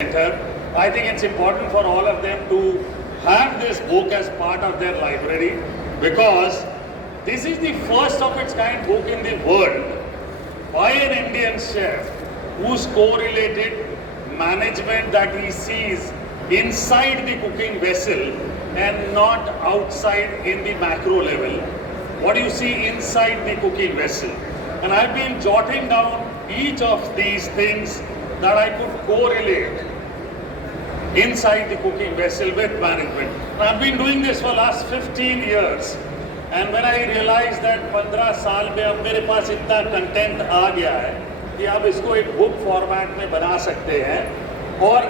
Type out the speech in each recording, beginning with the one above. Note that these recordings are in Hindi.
I think it's important for all of them to have this book as part of their library because this is the first of its kind book in the world by an Indian chef who's correlated management that he sees inside the cooking vessel and not outside in the macro level. What do you see inside the cooking vessel? And I've been jotting down each of these things that I could correlate inside the cooking vessel with management. And I've been doing this for last 15 years. And when I realized that 15 साल में अब मेरे पास इतना कंटेंट आ गया है कि आप इसको एक बुक फॉर्मेट में बना सकते हैं और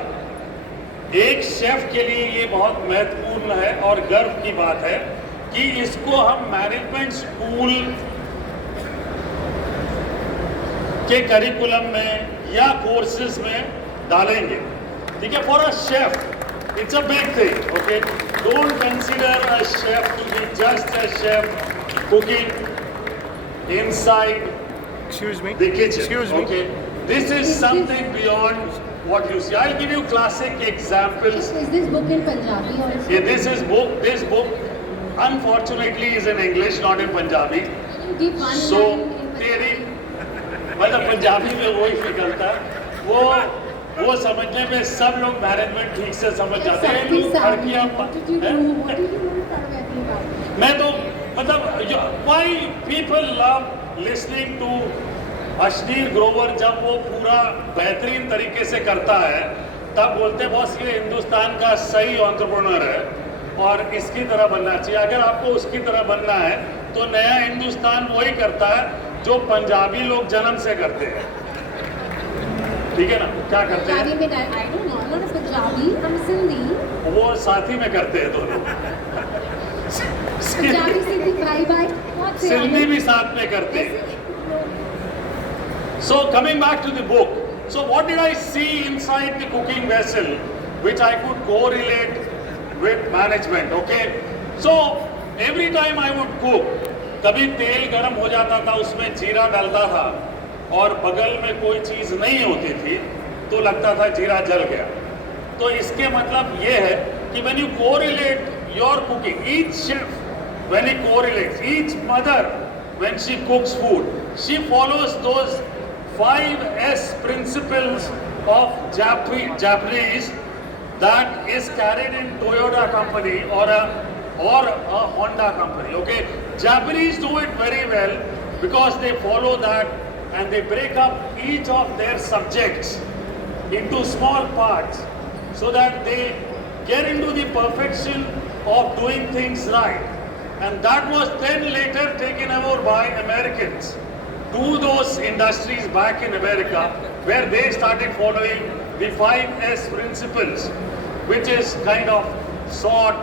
एक शेफ के लिए ये बहुत महत्वपूर्ण है और गर्व की बात है कि इसको हम मैनेजमेंट स्कूल के करिकुलम में या कोर्सेज में डालेंगे. ठीक है, for a chef it's a big thing. Okay, don't consider a chef to be just a chef cooking inside the kitchen. Excuse me. Okay, this is something beyond what you see. I'll give you classic examples. Is this book in Punjabi or is Yeah, this book unfortunately is in English, not in Punjabi. Can you give one So line in तेरी Punjabi? मतलब पंजाबी में वही निकलता वो समझने में सब लोग मैनेजमेंट ठीक से समझ जाते हैं. लोग लड़कियां What did you do? What did you do for wedding party? मैं तो मतलब why people love listening to Ashneer Grover जब वो पूरा बेहतरीन तरीके से करता है तब बोलते हैं बॉस ये हिंदुस्तान का सही एंटरप्रेन्योर है और इसकी तरह बनना चाहिए. अगर आपको उसकी तरह बनना है तो नया हिंदुस्तान वही करता है जो पंजाबी लोग जन्म से करते हैं. ठीक है ना, क्या करते हैं Punjabi में I don't know. I'm not a Punjabi. I'm Sindhi. वो साथ ही में करते हैं दोनों. Punjabi Sindhi भाई बहुत से सिंधी भी साथ में करते हैं. So coming back to the book, so what did I see inside the cooking vessel which I could correlate with management? Okay, so every time I would cook, कभी तेल गर्म हो जाता था उसमें जीरा डालता था और बगल में कोई चीज़ नहीं होती थी तो लगता था जीरा जल गया. तो इसके मतलब ये है कि when you correlate your cooking, each chef when he correlates, each mother when she cooks food, she follows those 5S principles of Japanese that is carried in Toyota company or a Honda company. Okay, Japanese do it very well because they follow that and they break up each of their subjects into small parts so that they get into the perfection of doing things right. And that was then later taken over by Americans to those industries back in America where they started following the 5S principles, which is kind of sort,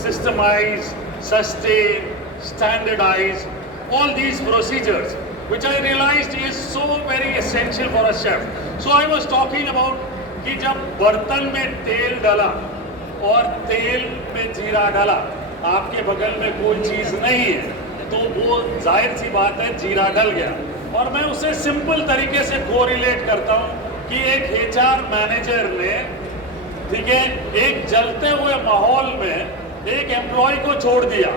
systemize, sustain, standardize, all these procedures, which I realized is so very essential for a chef. So I was talking about कि जब बर्तन में तेल डाला और तेल में जीरा डाला, आपके बगल में कोई चीज़ नहीं है तो वो जाहिर सी बात है जीरा डल गया. और मैं उसे सिंपल तरीके से कोरिलेट करता हूँ कि एक HR मैनेजर ने, ठीक है, एक जलते हुए माहौल में एक एम्प्लॉय को छोड़ दिया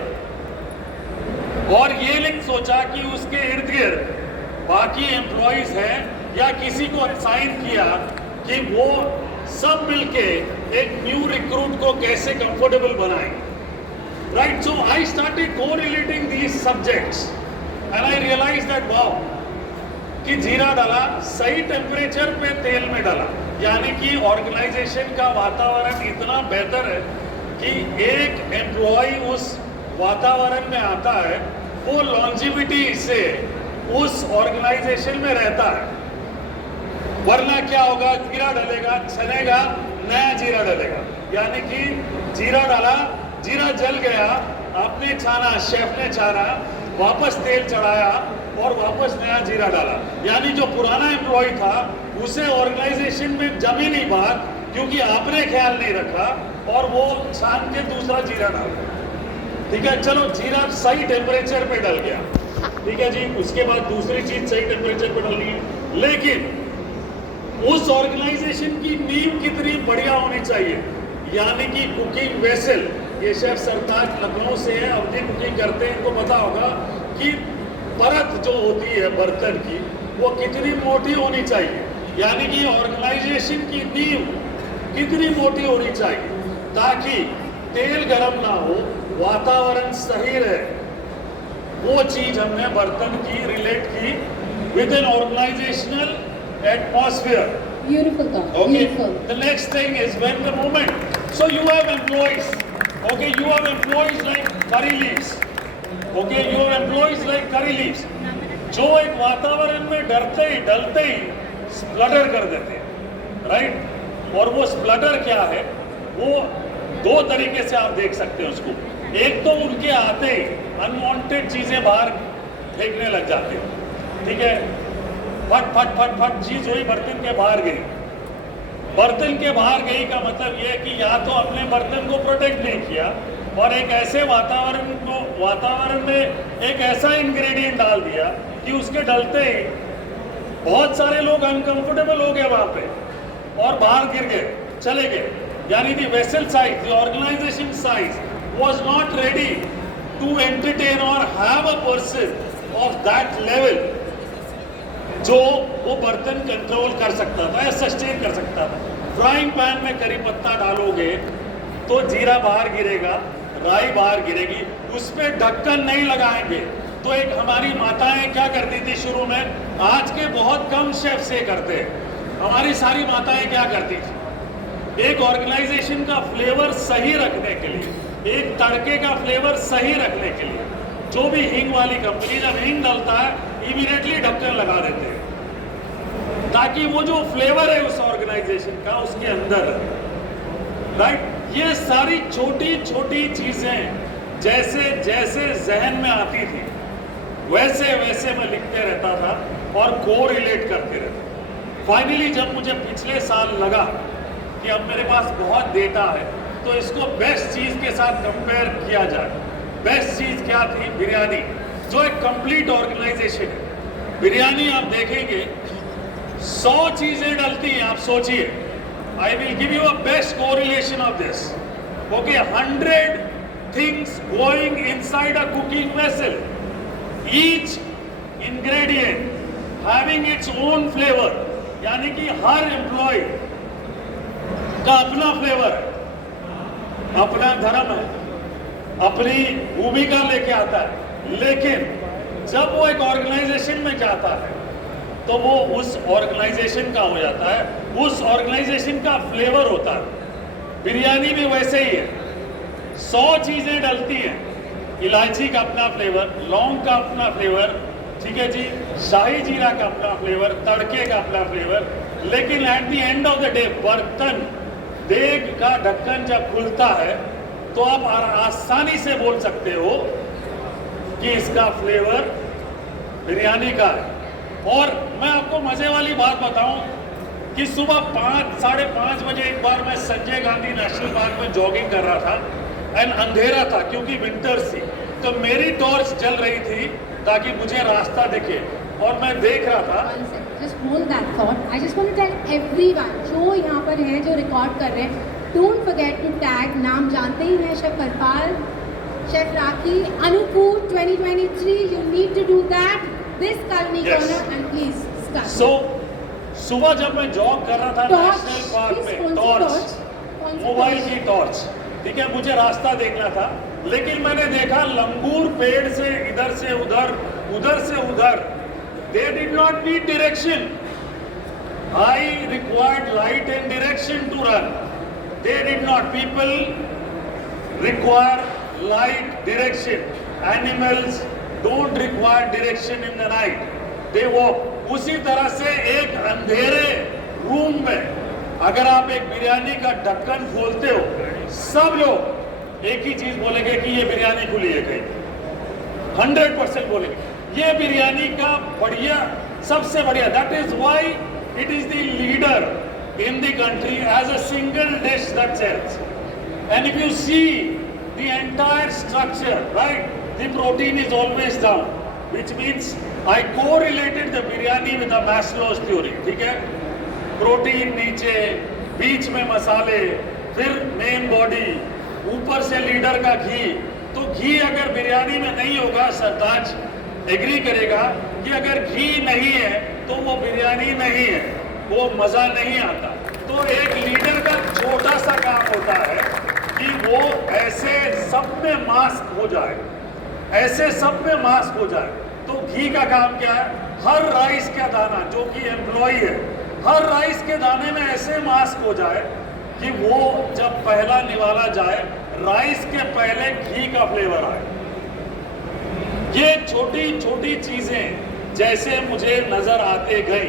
और ये नहीं सोचा कि उसके इर्द गिर्द बाकी एम्प्लॉयज हैं या किसी को असाइन किया कि वो सब मिलके एक न्यू रिक्रूट को कैसे कंफर्टेबल बनाएं. Right, so I started correlating these subjects and I realized that wow, कि जीरा डाला सही टेम्परेचर पे तेल में डाला, यानी कि ऑर्गेनाइजेशन का वातावरण इतना बेहतर है कि एक एम्प्लॉय उस वातावरण में आता है वो लॉन्जिविटी से उस ऑर्गेनाइजेशन में रहता है. वरना क्या होगा, जीरा डालेगा, छनेगा, नया जीरा डालेगा, यानी कि जीरा डाला, जीरा जल गया, आपने छाना, शेफ ने छाना, वापस तेल चढ़ाया और वापस नया जीरा डाला, यानी जो पुराना एम्प्लॉय था उसे ऑर्गेनाइजेशन में जमी नहीं बात क्योंकि आपने ख्याल नहीं रखा और वो छान के दूसरा जीरा डाला. ठीक है, चलो जीरा सही टेम्परेचर पे डल गया, ठीक है जी, उसके बाद दूसरी चीज सही टेम्परेचर पे डल गई, लेकिन उस ऑर्गेनाइजेशन की नींव कितनी बढ़िया होनी चाहिए, यानी कि कुकिंग वेसल। ये शेफ सरताज लखनऊ से है, अवधि कुकिंग करते हैं, इनको पता होगा कि परत जो होती है बर्तन की वो कितनी मोटी होनी चाहिए, यानी कि ऑर्गेनाइजेशन की नींव कितनी मोटी होनी चाहिए ताकि तेल गरम ना हो, वातावरण सही रहे। वो चीज हमने बर्तन की रिलेट की with an organisational atmosphere. Beautiful, God. Okay. Beautiful. The next thing is when the moment. So you have employees. Okay, you have employees like curry leaves. Okay, you have employees like curry leaves. जो एक वातावरण में डलते ही स्प्लटर कर देते हैं, राइट? और वो स्प्लटर क्या है, वो दो तरीके से आप देख सकते हैं उसको। एक तो उनके आते ही अनवांटेड चीजें बाहर फेंकने लग जाते हैं, ठीक है? फट फट फट फट चीज हुई, बर्तन के बाहर गई। बर्तन के बाहर गई का मतलब ये है कि या तो अपने बर्तन को प्रोटेक्ट नहीं किया और एक ऐसे वातावरण में एक ऐसा इंग्रेडिएंट डाल दिया कि उसके डलते ही बहुत सारे लोग अनकंफर्टेबल हो गए वहां पे और बाहर गिर गए, चले गए। यानी the vessel size, the organisation size was not ready to entertain और have a person of that level जो वो बर्तन कंट्रोल कर सकता था या सस्टेन कर सकता था। फ्राइंग पैन में करी पत्ता डालोगे तो जीरा बाहर गिरेगा, राई बाहर गिरेगी, उस पर ढक्कन नहीं लगाएंगे। तो एक हमारी माताएं क्या करती थी शुरू में, आज के बहुत कम शेफ से करते हैं, हमारी सारी माताएं क्या करती थी, एक ऑर्गेनाइजेशन का फ्लेवर सही रखने के लिए, एक तड़के का फ्लेवर सही रखने के लिए, जो भी हींग वाली कंपनी जब हींग डालता है इमीडिएटली ढक्कन लगा देते हैं ताकि वो जो फ्लेवर है उस ऑर्गेनाइजेशन का उसके अंदर, राइट? ये सारी छोटी छोटी चीजें जैसे जैसे जहन में आती थी वैसे वैसे मैं लिखते रहता था और को रिलेट करते रहता। फाइनली जब मुझे पिछले साल लगा कि अब मेरे पास बहुत डेटा है तो इसको बेस्ट चीज के साथ कंपेयर किया जाए। बेस्ट चीज क्या थी? बिरयानी, जो एक कंप्लीट ऑर्गेनाइजेशन है। बिरयानी आप देखेंगे 100 चीजें डलती हैं, आप सोचिए। I will give you a best correlation of this. Okay, 100 things going inside a cooking vessel, each ingredient having its own flavour, यानी कि हर एम्प्लॉय का अपना फ्लेवर है, अपना धर्म है, अपनी भूमिका लेके आता है। लेकिन जब वो एक ऑर्गेनाइजेशन में जाता है तो वो उस ऑर्गेनाइजेशन का हो जाता है, उस ऑर्गेनाइजेशन का फ्लेवर होता है। बिरयानी भी वैसे ही है, 100 चीजें डलती हैं, इलायची का अपना फ्लेवर, लौंग का अपना फ्लेवर, ठीक है जी, शाही जीरा का अपना फ्लेवर, तड़के का अपना फ्लेवर, लेकिन at the end of the day बर्तन, देग का ढक्कन जब खुलता है तो आप आसानी से बोल सकते हो कि इसका फ्लेवर बिरयानी का है। और मैं आपको मजे वाली बात बताऊं कि सुबह 5-5:30 बजे एक बार मैं संजय गांधी नेशनल पार्क में जॉगिंग कर रहा था एंड अंधेरा था क्योंकि विंटर्स थी, तो मेरी टॉर्च जल रही थी ताकि मुझे रास्ता दिखे और मैं देख रहा था। Just hold that thought. I just want to tell everyone जो यहाँ पर हैं, जो रिकॉर्ड कर रहे हैं, don't forget to tag, नाम जानते ही हैं, chef Karpal, chef Rakhi, Anupur 2023, you need to do that, this Kalni Yes. corner and please start. So, सुबह जब मैं जॉग कर रहा था नेशनल पार्क में, टॉर्च, मोबाइल की टॉर्च, ठीक है, मुझे रास्ता देखना था, लेकिन मैंने देखा लंगूर पेड़ से इधर से उधर, उधर से उधर, they did not need direction. I required light and direction to run. They did not. People require light, direction. Animals don't require direction in the night. They walk. उसी तरह से एक अंधेरे रूम में अगर आप एक बिरयानी का ढक्कन खोलते हो, सब लोग एक ही चीज बोलेंगे कि ये बिरयानी खुली है कहीं, 100% बोलेंगे ये बिरयानी का बढ़िया, सबसे बढ़िया। That is why it is the leader in the country as a single dish that sells. And if you see the entire structure, right, the protein is always down, which means I correlated the biryani with the Maslow's theory, ठीक है? प्रोटीन नीचे, बीच में मसाले, फिर मेन बॉडी, ऊपर से लीडर का घी। तो घी अगर बिरयानी में नहीं होगा, सरताज एग्री करेगा कि अगर घी नहीं है तो वो बिरयानी नहीं है, वो मज़ा नहीं आता। तो एक लीडर का छोटा सा काम होता है कि वो ऐसे सब में मास्क हो जाए, ऐसे सब में मास्क हो जाए। तो घी का काम क्या है? हर राइस का दाना, जो कि एम्प्लॉय है, हर राइस के दाने में ऐसे मास्क हो जाए कि वो जब पहला निवाला जाए, राइस के पहले घी का फ्लेवर आए। ये छोटी छोटी चीज़ें जैसे मुझे नज़र आते गई,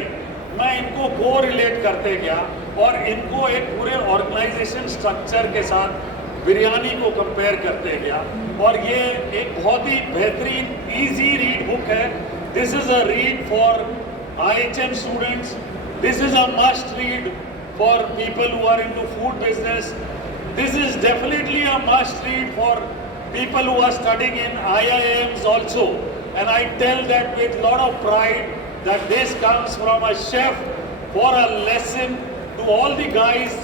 मैं इनको को रिलेट करते गया और इनको एक पूरे ऑर्गेनाइजेशन स्ट्रक्चर के साथ बिरयानी को कंपेयर करते गया। और ये एक बहुत ही बेहतरीन इजी रीड बुक है। This is a read for IHM students, this is a must read for people who are into food business, this is definitely a must read for people who are studying in IIMs also, and I tell that with lot of pride that this comes from a chef for a lesson to all the guys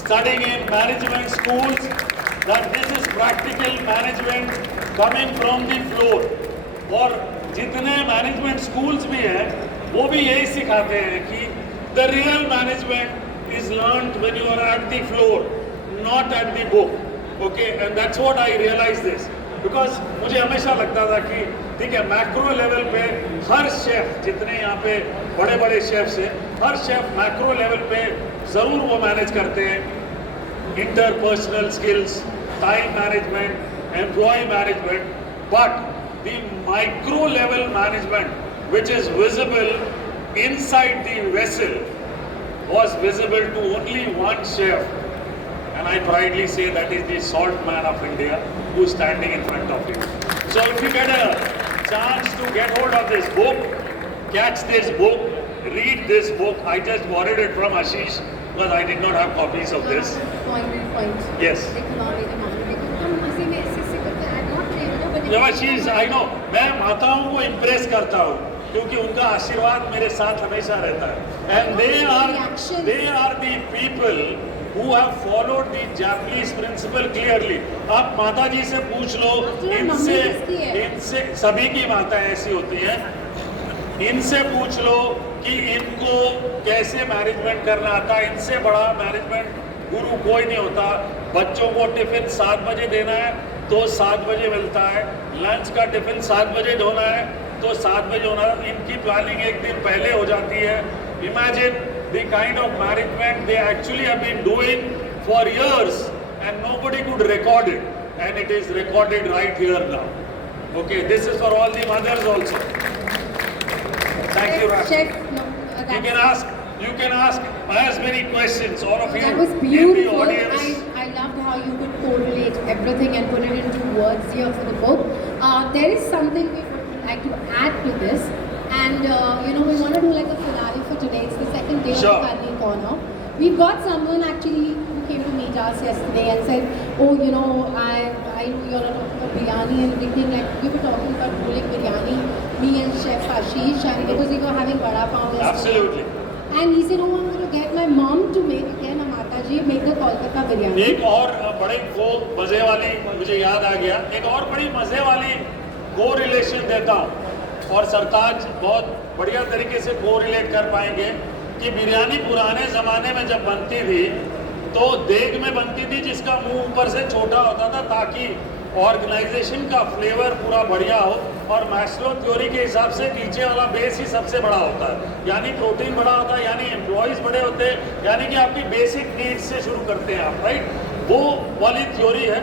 studying in management schools, that this is practical management coming from the floor. और जितने मैनेजमेंट स्कूल्स भी हैं वो भी यही सिखाते हैं कि the real management is learned when you are at the floor, not at the book. Okay, and that's what I realise this, because मुझे हमेशा लगता था कि ठीक है, मैक्रो लेवल पे हर शेफ, जितने यहाँ पे बड़े बड़े शेफ्स हैं, हर शेफ मैक्रो लेवल पे ज़रूर वो मैनेज करते हैं interpersonal skills, time management, employ management, but the micro level management which is visible inside the vessel was visible to only one chef. And I proudly say that is the salt man of India who is standing in front of you. So if you get a chance to get hold of this book, catch this book, read this book. I just borrowed it from Ashish because I did not have copies of this. Point. Yes. जब Ashish, I know, मैं माताओं को impress करता हूँ क्योंकि उनका आशीर्वाद मेरे साथ हमेशा रहता है. And they are the people who have followed the Japanese principle clearly. आप माता जी से पूछ लो, इनसे सभी की माताएं ऐसी होती हैं, इनसे पूछ लो कि इनको कैसे मैनेजमेंट करना आता है। इनसे बड़ा मैनेजमेंट गुरु कोई नहीं होता। बच्चों को टिफिन 7 बजे देना है तो 7 बजे मिलता है, लंच का टिफिन 7 बजे ढोना है तो 7 बजे होना। इनकी प्लानिंग एक दिन पहले हो जाती है। Imagine the kind of management they actually have been doing for years and nobody could record it, and it is recorded right here now. Okay, this is for all the mothers also. Thank you, Rafi. Chef, no, you can ask as many questions, all of you. That was in beautiful. the audience. I loved how you could correlate everything and put it into words here for the book. There is something we would like to add to this. And we want to do like a finale for today. It's the second day Sure. of the Culinary Corner. We've got someone actually who came to meet us yesterday and said, oh, I know you're talking about biryani and everything. Like we were talking about Bulik biryani, me and Chef Ashish, and because we were having vada pav yesterday. Absolutely. And he said, oh, I'm going to get my mom to make again a Mataji, make the Kolkata biryani. एक और बड़े वो मज़े वाली मुझे याद आ गया, एक और बड़ी मज़े वाली को रिलेशन देता हूँ और सरताज बहुत बढ़िया तरीके से को रिलेट कर पाएंगे कि बिरयानी पुराने ज़माने में जब बनती थी तो देग में बनती थी जिसका मुंह ऊपर से छोटा होता था ताकि ऑर्गेनाइजेशन का फ्लेवर पूरा बढ़िया हो। और मैस्लो थ्योरी के हिसाब से नीचे वाला बेस ही सबसे बड़ा होता है, यानी प्रोटीन बड़ा होता है, यानी एम्प्लॉयज़ बड़े होते हैं, यानी कि आपकी बेसिक नीड्स से शुरू करते हैं आप, राइट। वो वाली थ्योरी है।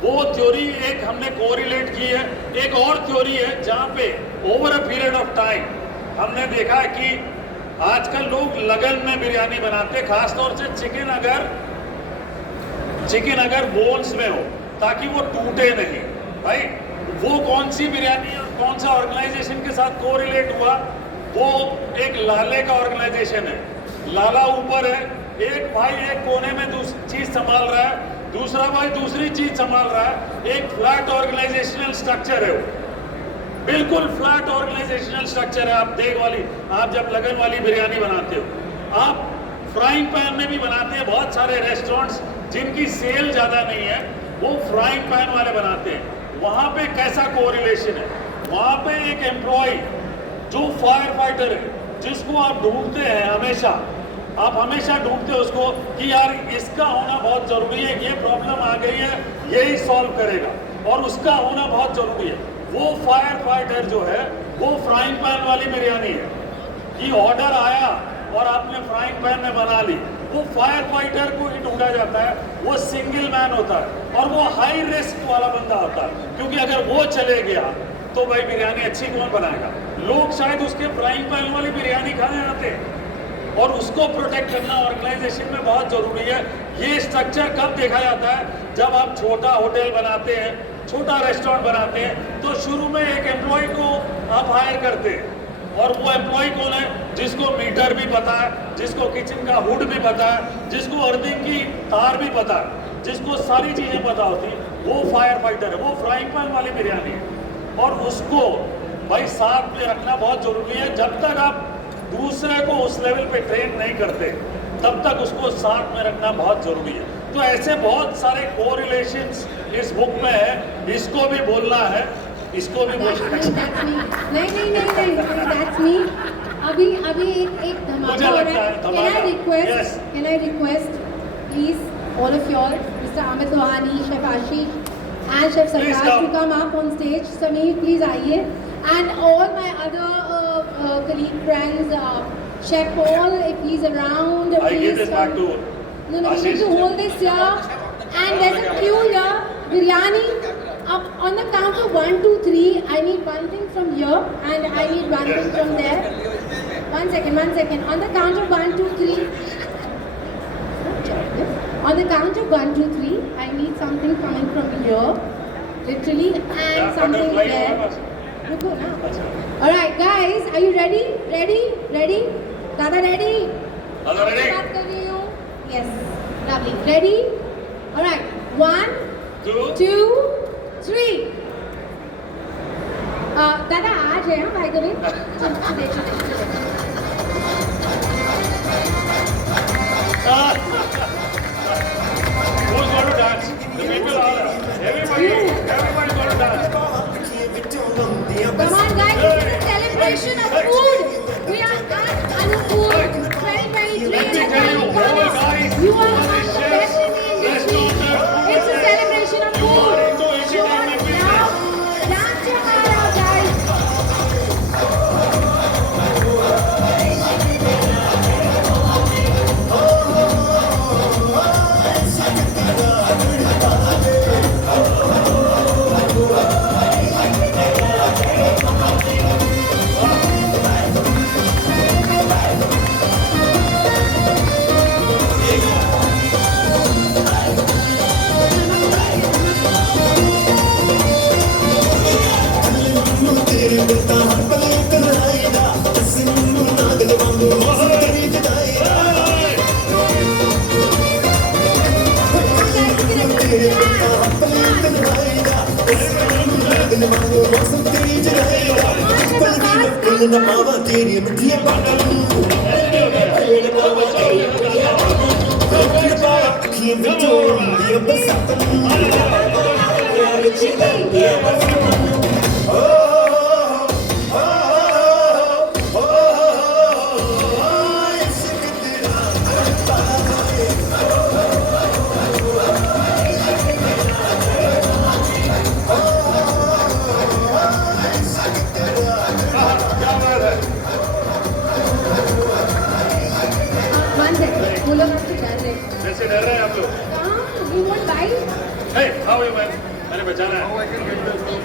वो थ्योरी एक हमने कोरिलेट की है। एक और थ्योरी है जहाँ पे over a period of time हमने देखा है कि आजकल लोग लगन में बिरयानी बनाते हैं, खासतौर से चिकन अगर बोन्स में हो ताकि वो टूटे नहीं, राइट। वो कौन सी बिरयानी और कौन सा ऑर्गेनाइजेशन के साथ कोरिलेट हुआ? वो एक लाले का ऑर्गेनाइजेशन है। लाला ऊपर है, एक भाई एक कोने में चीज़ संभाल रहा है, दूसरा भाई दूसरी चीज संभाल रहा है। एक फ्लैट ऑर्गेनाइजेशनल स्ट्रक्चर है, वो बिल्कुल फ्लैट ऑर्गेनाइजेशनल स्ट्रक्चर है। आप देग वाली, आप जब लगन वाली बिरयानी बनाते हो, आप फ्राइंग पैन में भी बनाते हैं। बहुत सारे रेस्टोरेंट्स जिनकी सेल ज़्यादा नहीं है वो फ्राइंग पैन वाले बनाते हैं। वहाँ पे कैसा कोरिलेशन है, वहाँ पे एक एम्प्लॉय जो फायर फाइटर है जिसको आप ढूंढते हैं हमेशा, आप हमेशा ढूंढते हो उसको कि यार इसका होना बहुत ज़रूरी है, ये प्रॉब्लम आ गई है यही सॉल्व करेगा, और उसका होना बहुत ज़रूरी है। वो फायर फाइटर जो है वो फ्राइंग पैन वाली बिरयानी है कि ऑर्डर आया और आपने फ्राइंग पैन में बना ली। वो फायर फाइटर को ही ढूंढा जाता है, वो सिंगल मैन होता है और वो हाई रिस्क वाला बंदा होता है, क्योंकि अगर वो चले गया तो भाई बिरयानी अच्छी कौन बनाएगा। लोग शायद उसके फ्राइंग पैन वाली बिरयानी खाने आते हैं और उसको प्रोटेक्ट करना ऑर्गेनाइजेशन में बहुत ज़रूरी है। ये स्ट्रक्चर कब देखा जाता है, जब आप छोटा होटल बनाते हैं, छोटा रेस्टोरेंट बनाते हैं, तो शुरू में एक एम्प्लॉय को आप हायर करते हैं और वो एम्प्लॉय कौन है, जिसको मीटर भी पता है, जिसको किचन का हुड भी पता है, जिसको अर्थिंग की तार भी पता है, जिसको सारी चीज़ें पता होती है, वो फायर फाइटर है, वो फ्राइंग पैन वाली बिरयानी है। और उसको भाई साथ में रखना बहुत ज़रूरी है। जब तक आप दूसरे को उस लेवल पे ट्रेन नहीं करते तब तक उसको साथ में रखना बहुत ज़रूरी है। तो ऐसे बहुत सारे कोरिलेशंस इस बुक में है, इसको भी बोलना है, इसको भी बोलना है। नहीं, that's me. अभी एक धमाका मुझे हो रहा लगता है है। धमाका। Yes. Can I request, please, all of y'all, Mr. Amit Lohani, Chef Ashish, and Chef Please Sarfraz to come. come up on stage. Sameer, please आइए. And all my other colleague friends, Chef Paul, if he's around, I please give this back come. to No, we need Ashish. to hold this here. And there's a queue here. Biryani. On the count of 1, 2, 3, I need one thing from here and I need one thing from there. One second. On the count of 1, 2, 3. On the count of 1, 2, 3, I need something coming from here, literally, and Yeah, something butterfly there. होगा बस। रुको ना. अच्छा। Alright, guys, are you ready? Ready? Dada ready? Dada ready? बात कर रही हूँ. Yes, lovely. Ready? Alright, 1, 2, 3. दादा आज है by the way. चलो. Who's going to dance? The people are. Everybody's going to dance. Come on, guys, this is a celebration of food. We are at Anukool 2023. Let me tell you, all guys, You are all our the chefs, destiny in this food. restaurateurs, It's a celebration of you are into food. Show us entertainment now. business. Dance your heart out, guys. मावा तेरी मिठिया One second. वो लोग आपसे डर रहे हैं. जैसे डर रहे हैं आप लोग। कहाँ? You won't bite? Hey, how are you, man? मैंने बचाना है।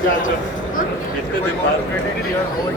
क्या चल? हाँ? इतने दिन बाद